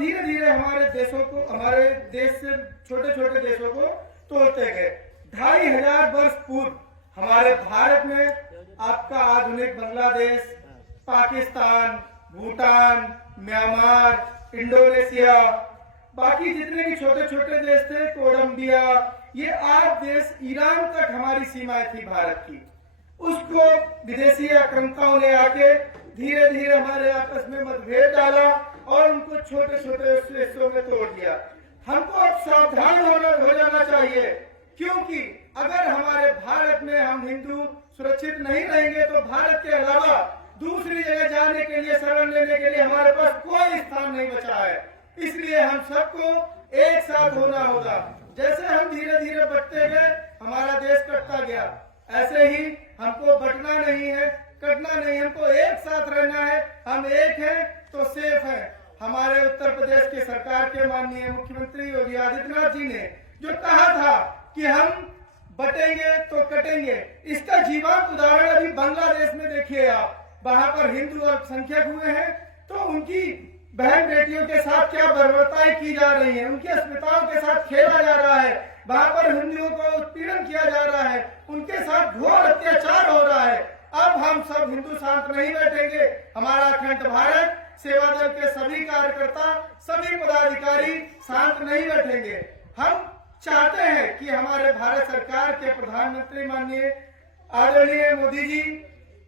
धीरे धीरे हमारे देशों को, हमारे देश से छोटे छोटे देशों को तोड़ते गए। 2500 वर्ष पूर्व हमारे भारत में आपका आधुनिक बांग्लादेश, पाकिस्तान, भूटान, म्यांमार, इंडोनेशिया, बाकी जितने भी छोटे छोटे देश थे, कोलंबिया, ये 8 देश, ईरान तक हमारी सीमाएं थी भारत की। उसको विदेशी आक्रांताओं ने आके धीरे धीरे हमारे आपस में मतभेद डाला और उनको छोटे छोटे हिस्सों में तोड़ दिया। हमको अब सावधान हो जाना चाहिए, क्योंकि अगर हमारे भारत में हम हिंदू सुरक्षित नहीं रहेंगे तो भारत के अलावा दूसरी जगह जाने के लिए, शरण लेने के लिए हमारे पास कोई स्थान नहीं बचा है। इसलिए हम सबको एक साथ होना होगा। जैसे हम धीरे धीरे बढ़ते गए, हमारा देश कटता गया, ऐसे ही हमको बटना नहीं है, कटना नहीं, हमको एक साथ रहना है। हम एक हैं तो सेफ है। हमारे उत्तर प्रदेश की सरकार के माननीय मुख्यमंत्री योगी आदित्यनाथ जी ने जो कहा था कि हम बटेंगे तो कटेंगे, इसका जीवंत उदाहरण अभी बांग्लादेश में देखिए आप। वहां पर हिंदू अल्पसंख्यक हुए हैं तो उनकी बहन बेटियों के साथ क्या बर्बरताएं की जा रही है, उनकी अस्मिताओं के साथ खेला जा रहा है, वहां पर हिंदुओं को उत्पीड़न किया जा रहा है, उनके साथ घोर अत्याचार हो रहा है। अब हम सब हिंदू शांत नहीं बैठेंगे। हमारा अखंड भारत सेवा दल के सभी कार्यकर्ता, सभी पदाधिकारी शांत नहीं बैठेंगे। हम चाहते हैं कि हमारे भारत सरकार के प्रधानमंत्री माननीय आदरणीय मोदी जी,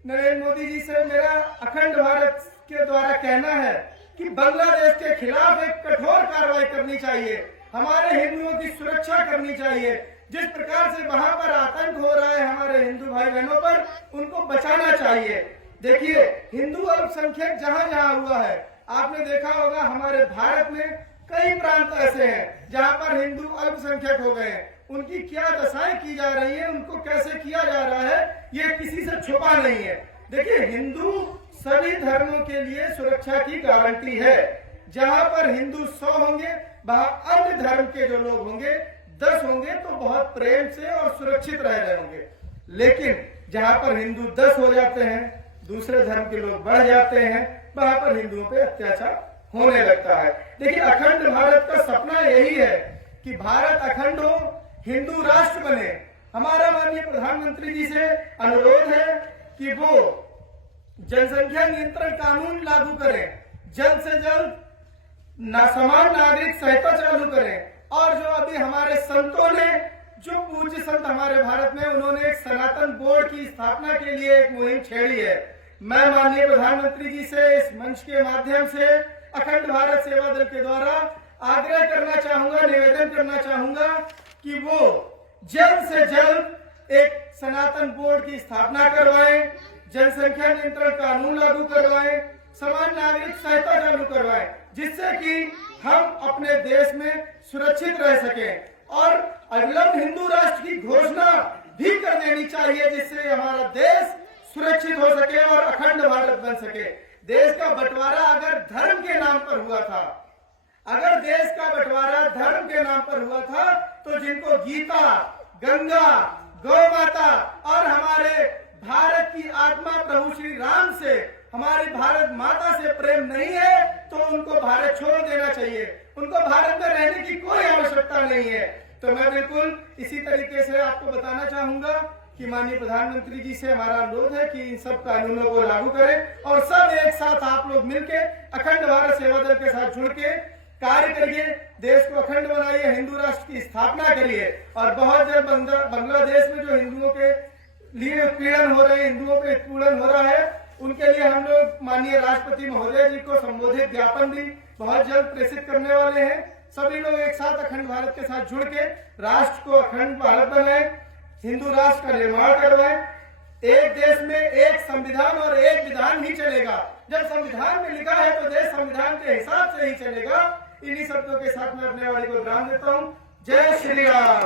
नरेंद्र मोदी जी से मेरा अखंड भारत के द्वारा कहना है कि बांग्लादेश के खिलाफ एक कठोर कार्रवाई करनी चाहिए। हमारे हिंदुओं की सुरक्षा करनी चाहिए। जिस प्रकार से वहां पर आतंक हो रहा है हमारे हिंदू भाई बहनों पर, उनको बचाना चाहिए। देखिए, हिंदू अल्पसंख्यक जहां जहां हुआ है, आपने देखा होगा हमारे भारत में कई प्रांत ऐसे हैं जहां पर हिंदू अल्पसंख्यक हो गए हैं। उनकी क्या दशाएं की जा रही है, उनको कैसे किया जा रहा है, ये किसी से छुपा नहीं है। देखिए, हिंदू सभी धर्मों के लिए सुरक्षा की गारंटी है। जहां पर हिंदू 100 होंगे, वहां अन्य धर्म के जो लोग होंगे 10 होंगे तो बहुत प्रेम से और सुरक्षित रह रहे होंगे। लेकिन जहां पर हिंदू 10 हो जाते हैं, दूसरे धर्म के लोग बढ़ जाते हैं, वहां पर हिंदुओं पे अत्याचार होने लगता है। देखिए, अखंड भारत का सपना यही है कि भारत अखंड हो, हिंदू राष्ट्र बने। हमारा माननीय प्रधानमंत्री जी से अनुरोध है कि वो जनसंख्या नियंत्रण कानून लागू करें, जल्द से जल्द समान नागरिक संहिता चालू करें। और जो अभी हमारे संतों ने, जो पूज्य संत हमारे भारत में, उन्होंने एक सनातन बोर्ड की स्थापना के लिए एक मुहिम छेड़ी है। मैं माननीय प्रधानमंत्री जी से इस मंच के माध्यम से अखंड भारत सेवा दल के द्वारा आग्रह करना चाहूंगा, निवेदन करना चाहूंगा कि वो जल्द से जल्द एक सनातन बोर्ड की स्थापना करवाएं, जनसंख्या नियंत्रण कानून लागू करवाएं, समान नागरिक संहिता चालू करवाएं, जिससे कि हम अपने देश में सुरक्षित रह सकें। और अविलंब हिंदू राष्ट्र की घोषणा भी कर देनी चाहिए, जिससे हमारा देश सुरक्षित हो सके और अखंड भारत बन सके। देश का बंटवारा अगर धर्म के नाम पर हुआ था, अगर देश का बंटवारा धर्म के नाम पर हुआ था, तो जिनको गीता, गंगा, गौ माता और हमारे भारत की आत्मा प्रभु श्री राम से, हमारी भारत माता से प्रेम नहीं है, तो उनको भारत छोड़ देना चाहिए। उनको भारत में रहने की कोई आवश्यकता नहीं है। तो मैं बिल्कुल इसी तरीके से आपको बताना चाहूंगा कि माननीय प्रधानमंत्री जी से हमारा अनुरोध है कि इन सब कानूनों को लागू करें और सब एक साथ आप लोग मिलके अखंड भारत सेवा दल के साथ जुड़ के कार्य करिए, देश को अखंड बनाइए, हिंदू राष्ट्र की स्थापना करिए। और बहुत जल्द बांग्लादेश में जो हिंदुओं के लिए उत्पीड़न हो रहे हैं, हिंदुओं पे उत्पीड़न हो रहा है, उनके लिए हम लोग माननीय राष्ट्रपति महोदय जी को संबोधित ज्ञापन भी बहुत जल्द प्रेषित करने वाले हैं। सभी लोग एक साथ अखंड भारत के साथ जुड़ के राष्ट्र को अखंड भारत बनाएं, हिंदू राष्ट्र का निर्माण करवाएं। एक देश में एक संविधान और एक विधान ही चलेगा। जब संविधान में लिखा है तो देश संविधान के हिसाब से ही चलेगा। इन्हीं शब्दों के साथ मैं अपने वाणी को विराम देता हूँ। जय श्री राम।